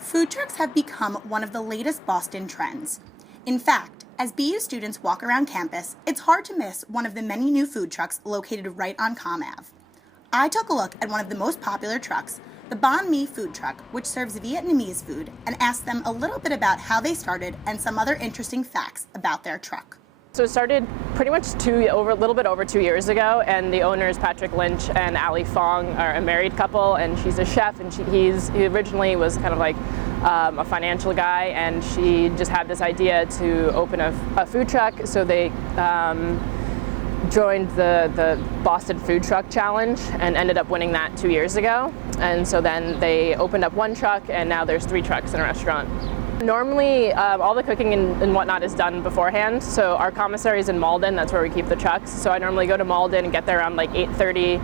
Food trucks have become one of the latest Boston trends. In fact, as BU students walk around campus, it's hard to miss one of the many new food trucks located right on Comm Ave. I took a look at one of the most popular trucks, the Banh Mi food truck, which serves Vietnamese food, and asked them a little bit about how they started and some other interesting facts about their truck. So it started pretty much a little bit over 2 years ago, and the owners, Patrick Lynch and Ali Fong, are a married couple, and she's a chef, and he originally was kind of like a financial guy, and she just had this idea to open a food truck, so they joined the Boston Food Truck Challenge and ended up winning that 2 years ago. And so then they opened up one truck, and now there's 3 trucks in a restaurant. Normally, all the cooking and whatnot is done beforehand. So our commissary is in Malden, that's where we keep the trucks. So I normally go to Malden and get there around like 8:30,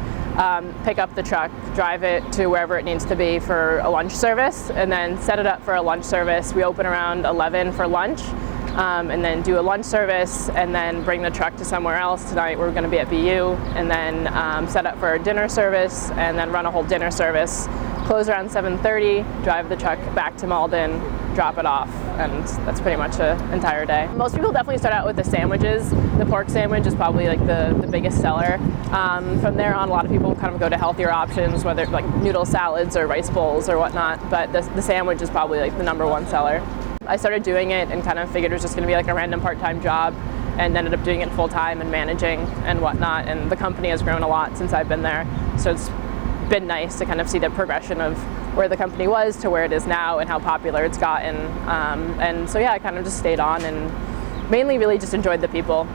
pick up the truck, drive it to wherever it needs to be for a lunch service, and then set it up for a lunch service. We open around 11 for lunch, and then do a lunch service, and then bring the truck to somewhere else. Tonight we're going to be at BU, and then set up for a dinner service, and then run a whole dinner service. Close around 7:30, drive the truck back to Malden, drop it off, and that's pretty much an entire day. Most people definitely start out with the sandwiches. The pork sandwich is probably like the biggest seller. From there on, a lot of people kind of go to healthier options, whether it's like noodle salads or rice bowls or whatnot, but the sandwich is probably like the #1 seller. I started doing it and kind of figured it was just going to be like a random part-time job, and ended up doing it full-time and managing and whatnot, and the company has grown a lot since I've been there, so it's been nice to kind of see the progression of where the company was to where it is now and how popular it's gotten. And so yeah, I kind of just stayed on and mainly really just enjoyed the people.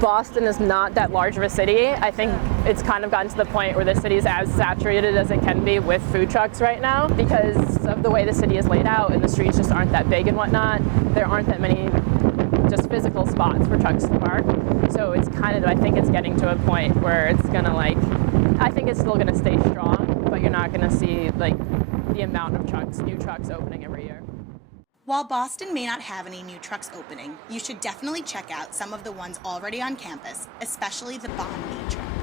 Boston is not that large of a city. I think it's kind of gotten to the point where the city is as saturated as it can be with food trucks right now because of the way the city is laid out, and the streets just aren't that big and whatnot. There aren't that many just physical spots for trucks to park. So it's kind of, I think it's getting to a point where it's gonna I think it's still gonna stay strong, but you're not gonna see like the amount of new trucks opening every year. While Boston may not have any new trucks opening, you should definitely check out some of the ones already on campus, especially the Banh Mi truck.